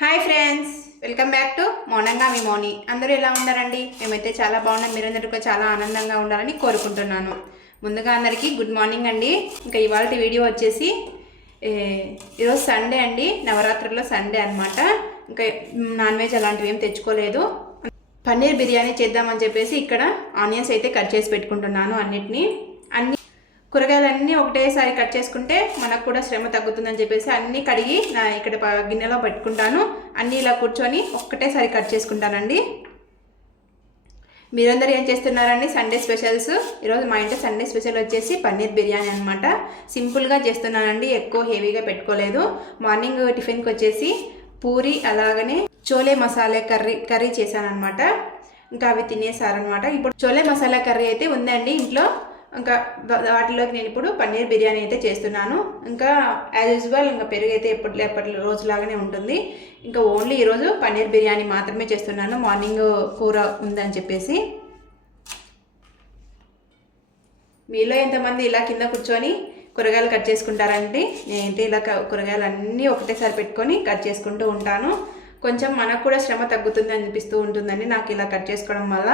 Hi friends, welcome back to మౌనంగా మీ మౌని. అందరూ ఎలా ఉన్నారండి? మేమైతే చాలా బాగున్నాం. మీరందరూ కూడా చాలా ఆనందంగా ఉండాలని కోరుకుంటున్నాను. ముందుగా అందరికీ గుడ్ మార్నింగ్ అండి. ఇంకా ఇవాళ వీడియో వచ్చేసి ఈరోజు సండే అండి, నవరాత్రుల్లో సండే అనమాట. ఇంకా నాన్ వెజ్ అలాంటివి ఏం తెచ్చుకోలేదు. పన్నీర్ బిర్యానీ చేద్దామని చెప్పేసి ఇక్కడ ఆనియన్స్ అయితే కట్ చేసి పెట్టుకుంటున్నాను. అన్ని కూరగాయలన్నీ ఒకటేసారి కట్ చేసుకుంటే మనకు కూడా శ్రమ తగ్గుతుందని చెప్పేసి అన్నీ కడిగి ఇక్కడ గిన్నెలో పెట్టుకుంటాను. అన్నీ ఇలా కూర్చొని ఒక్కటేసారి కట్ చేసుకుంటానండి. మీరందరూ ఏం చేస్తున్నారండి? Sunday specials. ఈరోజు మా ఇంట్లో సండే స్పెషల్ వచ్చేసి పన్నీర్ బిర్యానీ అనమాట. సింపుల్గా చేస్తున్నానండి, ఎక్కువ హెవీగా పెట్టుకోలేదు. మార్నింగ్ టిఫిన్కి వచ్చేసి పూరి అలాగనే చోలే మసాలా కర్రీ చేశాను అనమాట. ఇంకా అవి తినేసారనమాట. ఇప్పుడు చోలే మసాలా కర్రీ అయితే ఉందండి ఇంట్లో. ఇంకా వాటిలోకి నేను ఇప్పుడు పన్నీర్ బిర్యానీ అయితే చేస్తున్నాను. ఇంకా యాజ్ యూజువల్ ఇంకా పెరుగు అయితే ఎప్పటి రోజులాగానే ఉంటుంది. ఇంకా ఓన్లీ ఈరోజు పన్నీర్ బిర్యానీ మాత్రమే చేస్తున్నాను. మార్నింగ్ కూర ఉందని చెప్పేసి. మీలో ఎంతమంది ఇలా కింద కూర్చొని కూరగాయలు కట్ చేసుకుంటారంటే, నేనైతే ఇలా కూరగాయలు అన్నీ ఒకటేసారి పెట్టుకొని కట్ చేసుకుంటూ ఉంటాను. కొంచెం మనకు కూడా శ్రమ తగ్గుతుంది అనిపిస్తూ ఉంటుందండి నాకు ఇలా కట్ చేసుకోవడం వల్ల.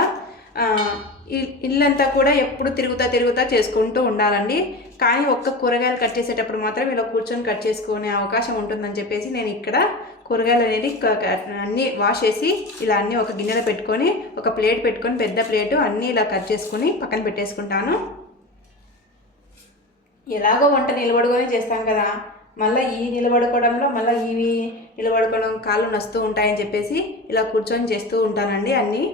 ఇల్లంతా కూడా ఎప్పుడు తిరుగుతా చేసుకుంటూ ఉండాలండి. కానీ ఒక్క కూరగాయలు కట్ చేసేటప్పుడు మాత్రం ఇలా కూర్చొని కట్ చేసుకునే అవకాశం ఉంటుందని చెప్పేసి నేను ఇక్కడ కూరగాయలు అనేది అన్నీ వాష్ చేసి ఇలా అన్నీ ఒక గిన్నెలో పెట్టుకొని ఒక ప్లేట్ పెట్టుకొని పెద్ద ప్లేటు అన్నీ ఇలా కట్ చేసుకుని పక్కన పెట్టేసుకుంటాను. ఎలాగో వంట నిలబడుకొని చేస్తాం కదా, మళ్ళీ ఈ నిలబడుకోవడంలో మళ్ళీ ఇవి నిలబడుకోవడం కాళ్ళు నొస్తూ ఉంటాయని చెప్పేసి ఇలా కూర్చొని చేస్తూ ఉంటానండి. అన్నీ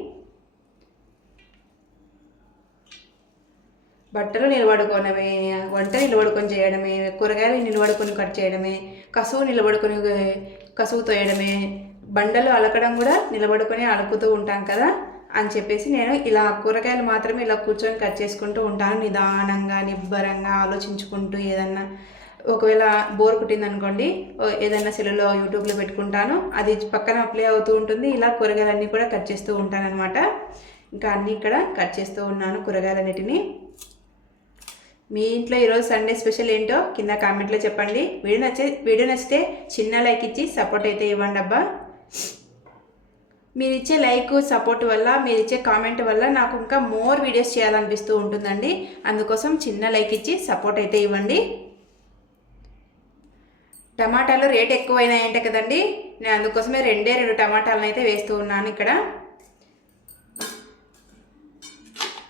బట్టలు నిలబడుకోవడమే, వంట నిలబడుకొని చేయడమే, కూరగాయలు నిలబడుకొని కట్ చేయడమే, కసువు తోయడమే, బండలు అలకడం కూడా నిలబడుకొని అలుకుతూ ఉంటాం కదా అని చెప్పేసి నేను ఇలా కూరగాయలు మాత్రమే ఇలా కూర్చొని కట్ చేసుకుంటూ ఉంటాను. నిదానంగా నిబ్బరంగా ఆలోచించుకుంటూ. ఏదన్నా ఒకవేళ బోర్ కుట్టిందనుకోండి, ఏదైనా సెల్లులో యూట్యూబ్లో పెట్టుకుంటాను, అది పక్కన ప్లే అవుతూ ఉంటుంది. ఇలా కూరగాయలన్నీ కూడా కట్ చేస్తూ ఉంటాను అనమాట. ఇంకా అన్నీ ఇక్కడ కట్ చేస్తూ ఉన్నాను కూరగాయలన్నిటిని. మీ ఇంట్లో ఈరోజు సండే స్పెషల్ ఏంటో కింద కామెంట్లో చెప్పండి. వీడియో నచ్చితే చిన్న లైక్ ఇచ్చి సపోర్ట్ అయితే ఇవ్వండి అబ్బా. మీరు ఇచ్చే లైక్ సపోర్ట్ వల్ల, మీరు ఇచ్చే కామెంట్ వల్ల నాకు ఇంకా మోర్ వీడియోస్ చేయాలనిపిస్తూ ఉంటుందండి. అందుకోసం చిన్న లైక్ ఇచ్చి సపోర్ట్ అయితే ఇవ్వండి. టమాటాలు రేట్ ఎక్కువైనాయంటే కదండి, నేను అందుకోసమే 2 టమాటాలను అయితే వేస్తూ ఉన్నాను ఇక్కడ.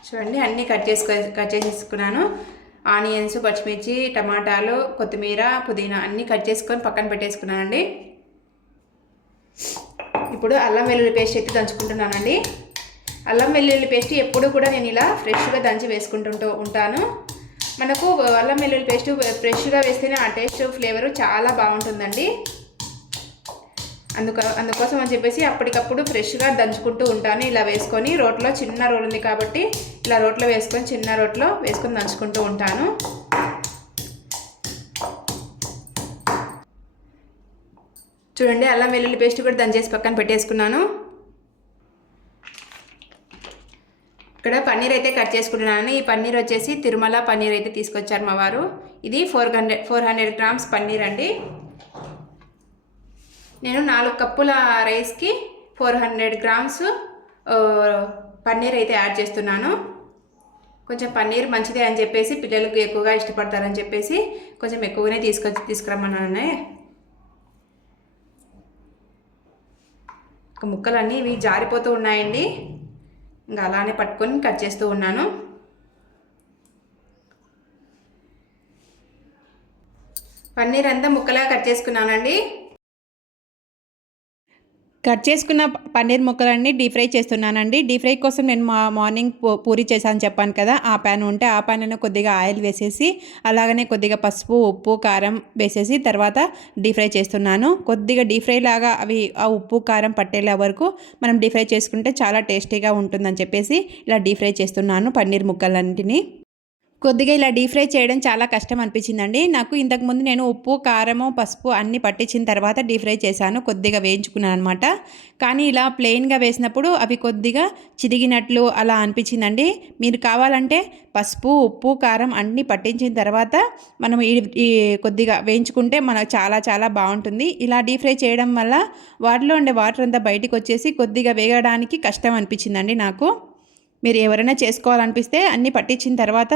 చూడండి, అన్నీ కట్ చేసేసుకున్నాను. ఆనియన్స్, పచ్చిమిర్చి, టమాటాలు, కొత్తిమీర, పుదీనా అన్నీ కట్ చేసుకొని పక్కన పెట్టేసుకున్నానండి. ఇప్పుడు అల్లం వెల్లుల్లి పేస్ట్ అయితే దంచుకుంటున్నానండి. అల్లం వెల్లుల్లి పేస్ట్ ఎప్పుడు కూడా నేను ఇలా ఫ్రెష్గా దంచి వేసుకుంటూ ఉంటాను. మనకు అల్లం వెల్లుల్లి పేస్ట్ ఫ్రెష్గా వేస్తేనే ఆ టేస్ట్ ఫ్లేవరు చాలా బాగుంటుందండి. అందుకోసం అని చెప్పేసి అప్పటికప్పుడు ఫ్రెష్గా దంచుకుంటూ ఉంటాను. ఇలా వేసుకొని రోట్లో, చిన్న రోల్ ఉంది కాబట్టి ఇలా రోట్లో వేసుకొని చిన్న రోట్లో వేసుకొని దంచుకుంటూ ఉంటాను. చూడండి, అల్లం వెల్లుల్లి పేస్ట్ కూడా దంచేసి పక్కన పెట్టేసుకున్నాను. ఇక్కడ పన్నీర్ అయితే కట్ చేసుకుంటున్నాను. ఈ పన్నీర్ వచ్చేసి తిరుమల పన్నీర్ అయితే తీసుకొచ్చారు మా వారు. ఇది 400 గ్రామ్స్ పన్నీర్ అండి. నేను 4 కప్పుల రైస్కి 400 గ్రామ్స్ పన్నీర్ అయితే యాడ్ చేస్తున్నాను. కొంచెం పన్నీర్ మంచిదే అని చెప్పేసి, పిల్లలకు ఎక్కువగా ఇష్టపడతారని చెప్పేసి కొంచెం ఎక్కువగానే తీసుకురమ్మన్నాను. ముక్కలన్నీ ఇవి జారిపోతూ ఉన్నాయండి. ఇంకా అలానే పట్టుకొని కట్ చేస్తూ ఉన్నాను. పన్నీర్ అంతా ముక్కలా కట్ చేసుకున్నానండి. కట్ చేసుకున్న పన్నీర్ ముక్కలన్నీ డీప్ ఫ్రై చేస్తున్నానండి. డీప్ ఫ్రై కోసం నేను మార్నింగ్ పూరి చేశాను చెప్పాను కదా, ఆ ప్యాన్ ఉంటే ఆ ప్యాన్లో కొద్దిగా ఆయిల్ వేసేసి అలాగనే కొద్దిగా పసుపు, ఉప్పు, కారం వేసేసి తర్వాత డీప్ ఫ్రై చేస్తున్నాను. కొద్దిగా డీప్ ఫ్రై లాగా అవి ఆ ఉప్పు కారం పట్టేలా వరకు మనం డీప్ ఫ్రై చేసుకుంటే చాలా టేస్టీగా ఉంటుందని చెప్పేసి ఇలా డీప్ ఫ్రై చేస్తున్నాను పన్నీర్ ముక్కలన్నింటినీ. కొద్దిగా ఇలా డీప్ ఫ్రై చేయడం చాలా కష్టం అనిపించిందండి నాకు. ఇంతకుముందు నేను ఉప్పు, కారము, పసుపు అన్నీ పట్టించిన తర్వాత డీప్ ఫ్రై చేశాను, కొద్దిగా వేయించుకున్నాను అనమాట. కానీ ఇలా ప్లెయిన్గా వేసినప్పుడు అవి కొద్దిగా చిరిగినట్లు అలా అనిపించిందండి. మీరు కావాలంటే పసుపు, ఉప్పు, కారం అన్నీ పట్టించిన తర్వాత మనం ఈ కొద్దిగా వేయించుకుంటే మనకు చాలా చాలా బాగుంటుంది. ఇలా డీప్ ఫ్రై చేయడం వల్ల వాటిలో ఉండే వాటర్ అంతా బయటికి వచ్చేసి కొద్దిగా వేగడానికి కష్టం అనిపించిందండి నాకు. మీరు ఎవరైనా చేసుకోవాలనిపిస్తే అన్నీ పట్టించిన తర్వాత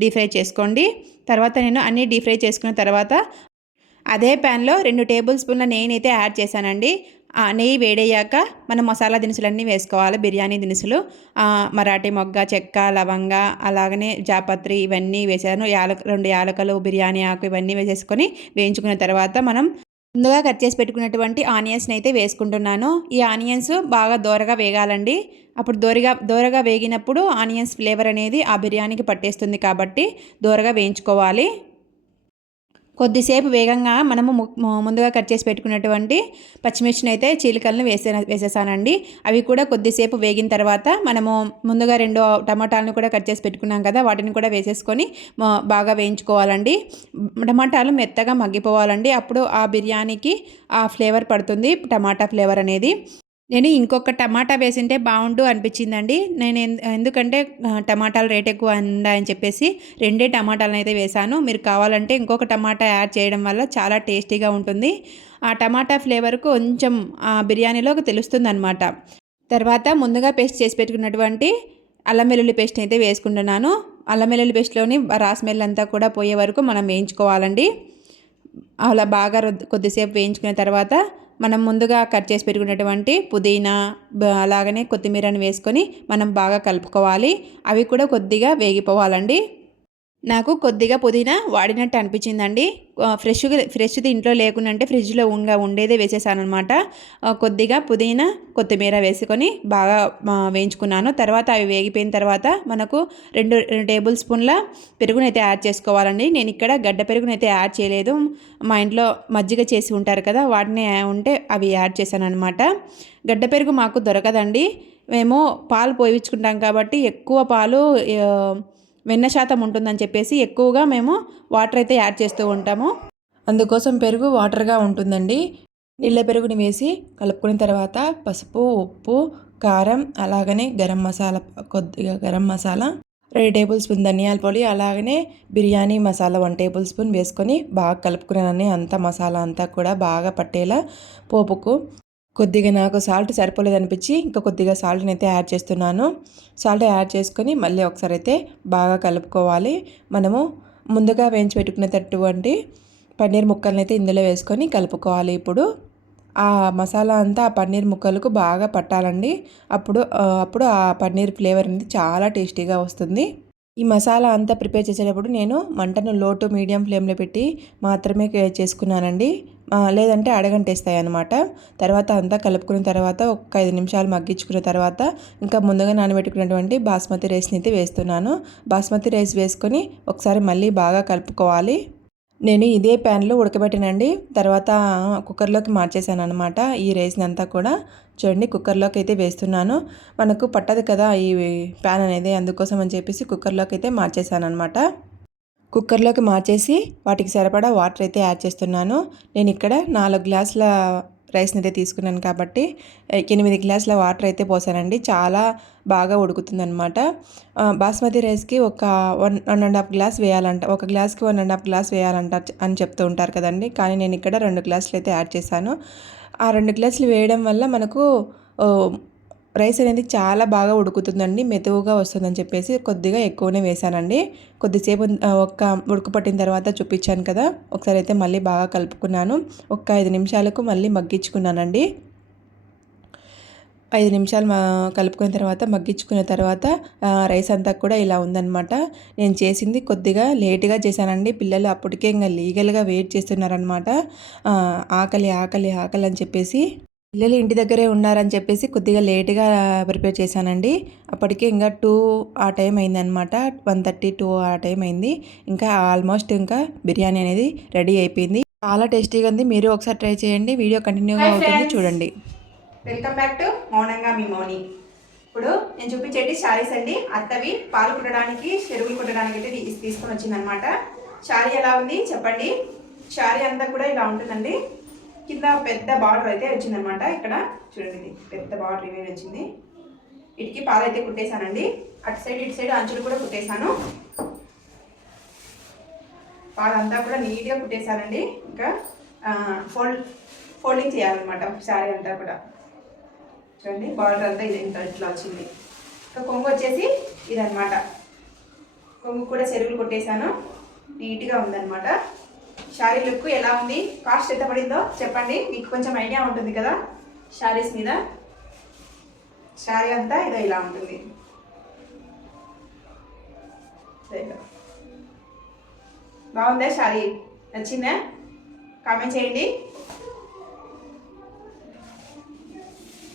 డీప్ ఫ్రై చేసుకోండి. తర్వాత నేను అన్నీ డీప్ ఫ్రై చేసుకున్న తర్వాత అదే ప్యాన్లో 2 టేబుల్ స్పూన్ల నెయ్యినైతే యాడ్ చేశానండి. ఆ నెయ్యి వేడయ్యాక మనం మసాలా దినుసులన్నీ వేసుకోవాలి. బిర్యానీ దినుసులు మరాఠీ మొగ్గ, చెక్క, లవంగ, అలాగనే జాపత్రి ఇవన్నీ వేసాను. 2 యాలకులు, బిర్యానీ ఆకు ఇవన్నీ వేసేసుకొని వేయించుకున్న తర్వాత మనం ముందుగా కట్ చేసి పెట్టుకున్నటువంటి ఆనియన్స్ని అయితే వేసుకుంటున్నాను. ఈ ఆనియన్స్ బాగా దోరగా వేగాలండి. అప్పుడు దోరగా వేగినప్పుడు ఆనియన్స్ ఫ్లేవర్ అనేది ఆ బిర్యానీకి పట్టేస్తుంది కాబట్టి దోరగా వేయించుకోవాలి. కొద్దిసేపు వేగంగా మనము ముందుగా కట్ చేసి పెట్టుకున్నటువంటి పచ్చిమిర్చిని అయితే చీలికలను వేసేసానండి. అవి కూడా కొద్దిసేపు వేగిన తర్వాత మనము ముందుగా 2 టమాటాలను కూడా కట్ చేసి పెట్టుకున్నాం కదా, వాటిని కూడా వేసేసుకొని బాగా వేయించుకోవాలండి. టమాటాలు మెత్తగా మగ్గిపోవాలండి. అప్పుడు ఆ బిర్యానీకి ఆ ఫ్లేవర్ పడుతుంది, టమాటా ఫ్లేవర్ అనేది. నేను ఇంకొక టమాటా వేసింటే బాగుండు అనిపించిందండి. నేను ఎందుకంటే టమాటాలు రేట్ ఎక్కువ ఉన్నాయని చెప్పేసి 2 టమాటాలను అయితే వేశాను. మీరు కావాలంటే ఇంకొక టమాటా యాడ్ చేయడం వల్ల చాలా టేస్టీగా ఉంటుంది. ఆ టమాటా ఫ్లేవర్ కొంచెం ఆ బిర్యానీలోకి తెలుస్తుంది అనమాట. తర్వాత ముందుగా పేస్ట్ చేసి పెట్టుకున్నటువంటి అల్లం వెల్లుల్లి పేస్ట్ అయితే వేసుకుంటున్నాను. అల్లం వెల్లుల్లి పేస్ట్లోని రా స్మెల్ అంతా కూడా పోయే వరకు మనం వేయించుకోవాలండి. అలా బాగా కొద్దిసేపు వేయించుకున్న తర్వాత మనం ముందుగా కట్ చేసి పెట్టుకున్నటువంటి పుదీనా అలాగనే కొత్తిమీరని వేసుకొని మనం బాగా కలుపుకోవాలి. అవి కూడా కొద్దిగా వేగిపోవాలండి. నాకు కొద్దిగా పుదీనా వాడినట్టు అనిపించిందండి. ఫ్రెష్ది ఇంట్లో లేకుండా అంటే ఫ్రిడ్జ్లో ఉండేదే వేసేసాను అనమాట. కొద్దిగా పుదీనా, కొత్తిమీర వేసుకొని బాగా వేయించుకున్నాను. తర్వాత అవి వేగిపోయిన తర్వాత మనకు 2 టేబుల్ స్పూన్ల పెరుగునైతే యాడ్ చేసుకోవాలండి. నేను ఇక్కడ గడ్డ పెరుగునైతే యాడ్ చేయలేదు. మా ఇంట్లో మజ్జిగ చేసి ఉంటారు కదా, వాటిని ఉంటే అవి యాడ్ చేశాను అనమాట. గడ్డ పెరుగు మాకు దొరకదండి. మేము పాలు పోయించుకుంటాం కాబట్టి ఎక్కువ పాలు వెన్న శాతం ఉంటుందని చెప్పేసి ఎక్కువగా మేము వాటర్ అయితే యాడ్ చేస్తూ ఉంటాము. అందుకోసం పెరుగు వాటర్గా ఉంటుందండి. నీళ్ళ పెరుగుని వేసి కలుపుకున్న తర్వాత పసుపు, ఉప్పు, కారం, అలాగనే కొద్దిగా గరం మసాలా, 2 టేబుల్ స్పూన్ ధనియాల పొడి, అలాగనే బిర్యానీ మసాలా 1 టేబుల్ స్పూన్ వేసుకొని బాగా కలుపుకున్నానని అంతా మసాలా అంతా కూడా బాగా పట్టేలా పోపుకు కొద్దిగా నాకు సాల్ట్ సరిపోలేదు అనిపించి ఇంకా కొద్దిగా సాల్ట్ని అయితే యాడ్ చేస్తున్నాను. సాల్ట్ యాడ్ చేసుకొని మళ్ళీ ఒకసారి అయితే బాగా కలుపుకోవాలి. మనము ముందుగా వేయించి పెట్టుకునేటటువంటి పన్నీర్ ముక్కల్ని అయితే ఇందులో వేసుకొని కలుపుకోవాలి. ఇప్పుడు ఆ మసాలా అంతా ఆ పన్నీర్ ముక్కలకు బాగా పట్టాలండి. అప్పుడు ఆ పన్నీర్ ఫ్లేవర్ అనేది చాలా టేస్టీగా వస్తుంది. ఈ మసాలా అంతా ప్రిపేర్ చేసేటప్పుడు నేను మంటను లో టు మీడియం ఫ్లేమ్లో పెట్టి మాత్రమే చేసుకున్నానండి. లేదంటే అడగంటేస్తాయి అన్నమాట. తర్వాత అంతా కలుపుకున్న తర్వాత ఒక 5 నిమిషాలు మగ్గించుకున్న తర్వాత ఇంకా ముందుగా నానబెట్టుకున్నటువంటి బాస్మతి రైస్ని అయితే వేస్తున్నాను. బాస్మతి రైస్ వేసుకొని ఒకసారి మళ్ళీ బాగా కలుపుకోవాలి. నేను ఇదే ప్యాన్లో ఉడకబెట్టినండి. తర్వాత కుక్కర్లోకి మార్చేసాను అనమాట. ఈ రైస్ని అంతా కూడా చూడండి కుక్కర్లోకి అయితే వేస్తున్నాను. మనకు పట్టదు కదా ఈ ప్యాన్ అనేది, అందుకోసం అని చెప్పేసి కుక్కర్లోకి అయితే మార్చేసాను అనమాట. కుక్కర్లోకి మార్చేసి వాటికి సరిపడా వాటర్ అయితే యాడ్ చేస్తున్నాను. నేను ఇక్కడ 4 గ్లాసుల రైస్ని అయితే తీసుకున్నాను కాబట్టి 8 గ్లాసుల వాటర్ అయితే పోసానండి. చాలా బాగా ఉడుకుతుందనమాట. బాస్మతి రైస్కి ఒక 1.5 గ్లాస్ వేయాలంట, ఒక గ్లాస్కి 1.5 గ్లాస్ వేయాలంట అని చెప్తూ ఉంటారు కదండి. కానీ నేను ఇక్కడ 2 గ్లాసులు అయితే యాడ్ చేశాను. ఆ 2 గ్లాసులు వేయడం వల్ల మనకు రైస్ అనేది చాలా బాగా ఉడుకుతుందండి, మెతువుగా వస్తుందని చెప్పేసి కొద్దిగా ఎక్కువనే వేసానండి. కొద్దిసేపు ఉడుకు పట్టిన తర్వాత చూపించాను కదా, ఒకసారి అయితే మళ్ళీ బాగా కలుపుకున్నాను. ఒక 5 నిమిషాలకు మళ్ళీ మగ్గించుకున్నానండి. 5 నిమిషాలు కలుపుకున్న తర్వాత మగ్గించుకున్న తర్వాత రైస్ అంతా కూడా ఇలా ఉందన్నమాట. నేను చేసింది కొద్దిగా లేటుగా చేశానండి. పిల్లలు అప్పటికే ఇంకా లీగల్గా వెయిట్ చేస్తున్నారనమాట. ఆకలి ఆకలి ఆకలి అని చెప్పేసి పిల్లలు ఇంటి దగ్గరే ఉన్నారని చెప్పేసి కొద్దిగా లేటుగా ప్రిపేర్ చేశానండి. అప్పటికే ఇంకా 2 ఆ టైం అయిందనమాట. 1:30, 2 ఆ టైం అయింది. ఇంకా ఆల్మోస్ట్ ఇంకా బిర్యానీ అనేది రెడీ అయిపోయింది. చాలా టేస్టీగా ఉంది. మీరు ఒకసారి ట్రై చేయండి. వీడియో కంటిన్యూగా అవుతుంది, చూడండి. వెల్కమ్ బ్యాక్ టు మౌనంగా మీ మౌని. ఇప్పుడు నేను చూపించేటి శారీస్ అండి. అత్తవి పాలు కుట్టడానికి చెరువులు కుట్టడానికి అయితే తీసుకొని వచ్చిందనమాట. శారీ ఎలా ఉంది చెప్పండి. శారీ అంతా కూడా ఇలా ఉంటుందండి. కింద పెద్ద బార్డర్ అయితే వచ్చిందనమాట. ఇక్కడ చూడండి, ఇది పెద్ద బార్డర్ ఇవే వచ్చింది. వీటికి పాలు అయితే కుట్టేశానండి. అటు సైడ్ ఇటు సైడ్ అంచులు కూడా కుట్టేశాను. పాలంతా కూడా నీట్గా కుట్టేశానండి. ఇంకా ఫోల్డింగ్ చేయాలన్నమాట శారీ అంతా కూడా. చూడండి బార్డర్ అంతా ఇది ఇట్లా వచ్చింది. ఇంకా కొంగు వచ్చేసి ఇదనమాట. కొంగు కూడా చెరువులు కొట్టేశాను. నీట్గా ఉందన్నమాట. శారీ లుక్ ఎలా ఉంది, కాస్ట్ ఎంత పడిందో చెప్పండి. మీకు కొంచెం ఐడియా ఉంటుంది కదా శారీస్ మీద. శారీ అంతా ఇదో ఇలా ఉంటుంది. బాగుందా శారీ? నచ్చిందా? కామెంట్ చేయండి.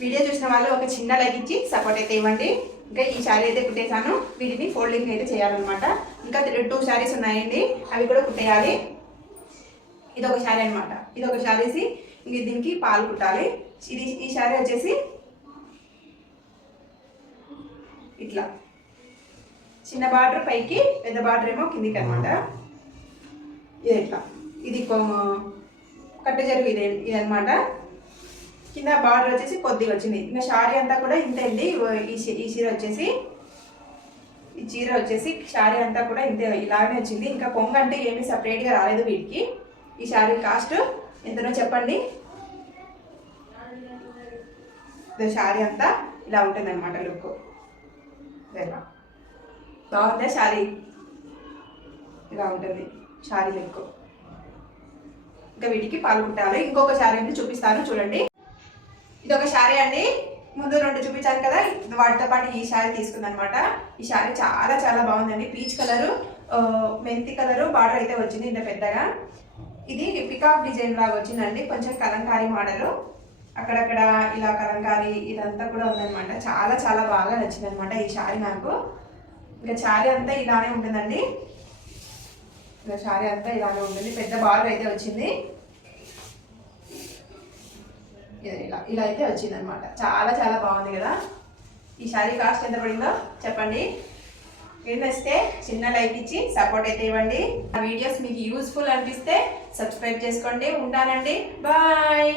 వీడియో చూసిన వాళ్ళు ఒక చిన్న లైక్ ఇచ్చి సపోర్ట్ అయితే ఇవ్వండి. ఇంకా ఈ శారీ అయితే కుట్టేశాను. వీటిని ఫోల్డింగ్ అయితే చేయాలన్నమాట. ఇంకా 2 శారీస్ ఉన్నాయండి, అవి కూడా కుట్టేయాలి. ఇదొక శారీ అనమాట. ఇదొక శారీసి ఇంక దీనికి పాలు కుట్టాలి. ఈ శారీ వచ్చేసి ఇట్లా చిన్న బార్డర్ పైకి, పెద్ద బార్డర్ ఏమో కిందికి అనమాట. ఇది ఇట్లా, ఇది కట్టు జరుగు ఇదనమాట. కింద బార్డర్ వచ్చేసి కొద్దిగా వచ్చింది. ఇంకా శారీ అంతా కూడా ఇంతే అండి. ఈ చీర వచ్చేసి, ఈ చీర వచ్చేసి శారీ అంతా కూడా ఇంతే ఇలాగే వచ్చింది. ఇంకా కొంగు అంటే ఏమీ సపరేట్గా రాలేదు వీటికి. ఈ శారీ కాస్ట్ ఎంతనో చెప్పండి. శారీ అంతా ఇలా ఉంటుంది అనమాట లుక్. బాగుందా శారీ? ఇలా ఉంటుంది శారీ లుక్. ఇంకా వీటికి పాలు కుట్టాలి. ఇంకొక శారీ అంటే చూపిస్తాను చూడండి. ఇది ఒక శారీ అండి. ముందు 2 చూపించాను కదా, వాటితో పాటు ఈ శారీ తీసుకుందనమాట. ఈ శారీ చాలా చాలా బాగుందండి. పీచ్ కలరు, మెంతి కలరు బార్డర్ అయితే వచ్చింది ఇంత పెద్దగా. ఇది పికాక్ డిజైన్ లాగా వచ్చిందండి. కొంచెం కలంకారీ మోడల్, అక్కడక్కడ ఇలా కలంకారీ ఇదంతా కూడా ఉందన్నమాట. చాలా చాలా బాగా నచ్చింది అనమాట ఈ శారీ నాకు. ఇంకా శారీ అంతా ఇలానే ఉంటుందండి. ఇంకా శారీ అంతా ఇలానే ఉంటుంది. పెద్ద బార్డర్ అయితే వచ్చింది. ఇలా అయితే వచ్చింది అనమాట. చాలా చాలా బాగుంది కదా. ఈ శారీ కాస్ట్ ఎంత పడిందో చెప్పండి. వీడియో నచ్చితే చిన్న లైక్ ఇచ్చి సపోర్ట్ అయితే ఇవ్వండి. ఆ వీడియోస్ మీకు యూస్ఫుల్ అనిపిస్తే సబ్స్క్రైబ్ చేసుకోండి. ఉంటానండి, బాయ్.